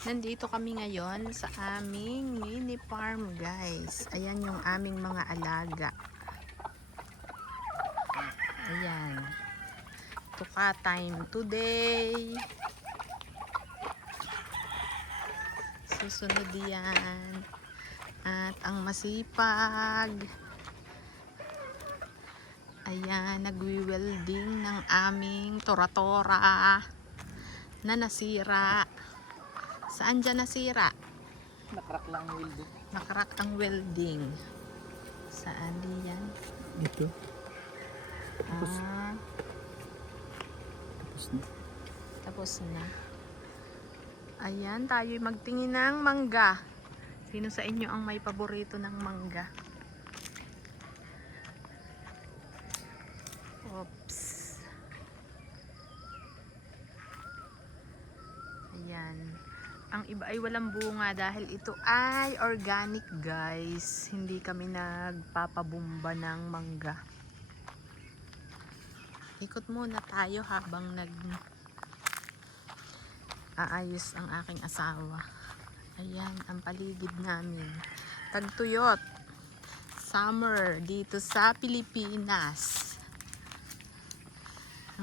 Nandito kami ngayon sa aming mini farm, guys. Ayan yung aming mga alaga. Ayan. Tuka time today. Susunod yan. At ang masipag. Ayan, nagwi-welding ng aming tora-tora na nasira. Saan dyan nasira? Nakrak lang ang welding. Nakarak ang welding. Saan diyan? Ito. Tapos Ah, na. tapos na. Ayan, tayo magtingin ng mangga. Sino sa inyo ang may paborito ng mangga? Oops. Ayan. Ang iba ay walang bunga dahil ito ay organic, guys. Hindi kami nagpapabumba ng mangga. Ikot muna tayo habang aayos ang aking asawa. Ayan ang paligid namin. Tagtuyot. Summer dito sa Pilipinas.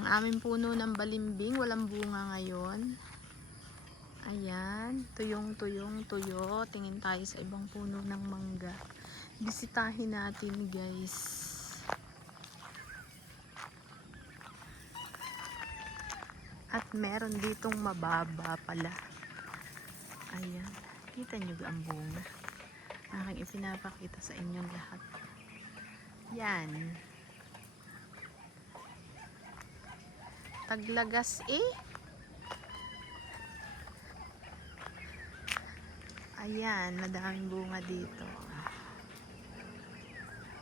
Ang aming puno ng balimbing walang bunga ngayon. Ayan, tuyong-tuyong tuyo. Tingin tayo sa ibang puno ng mangga. Bisitahin natin, guys. At meron ditong mababa pala. Ayan, kita nyo ba ang bunga? Aking ipinapakita sa inyong lahat. Yan. Taglagas eh. Ayan, madaming bunga dito.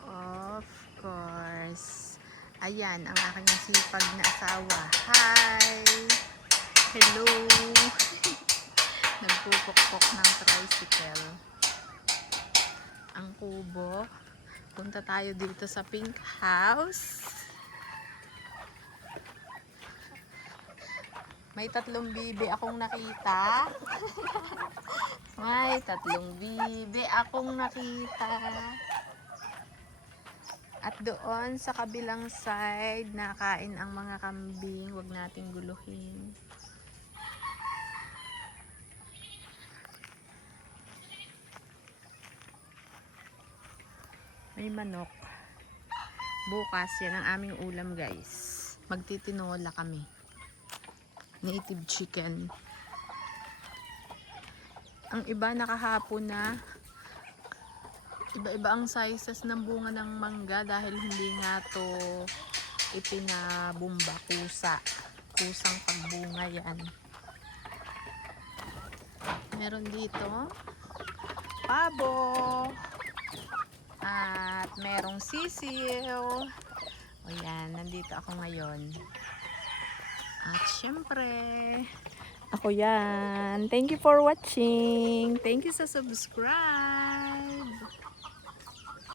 Of course. Ayan, ang aking masipag na asawa. Hi! Hello! Nagpupukpok ng tricycle. Ang kubo. Punta tayo dito sa pink house. May 3 bibi akong nakita. May 3 bibi akong nakita. At doon sa kabilang side, nakain ang mga kambing. Huwag nating guluhin. May manok. Bukas, yan ang aming ulam, guys. Magtitinola kami. Native chicken. Ang iba nakahapon na. Iba-iba ang sizes ng bunga ng mangga dahil hindi nga to ipinabumba. Kusang pagbunga yan. Meron dito pabo. At merong sisiw. O yan, nandito ako ngayon. At syempre, ako yan. Thank you for watching. Thank you sa subscribe.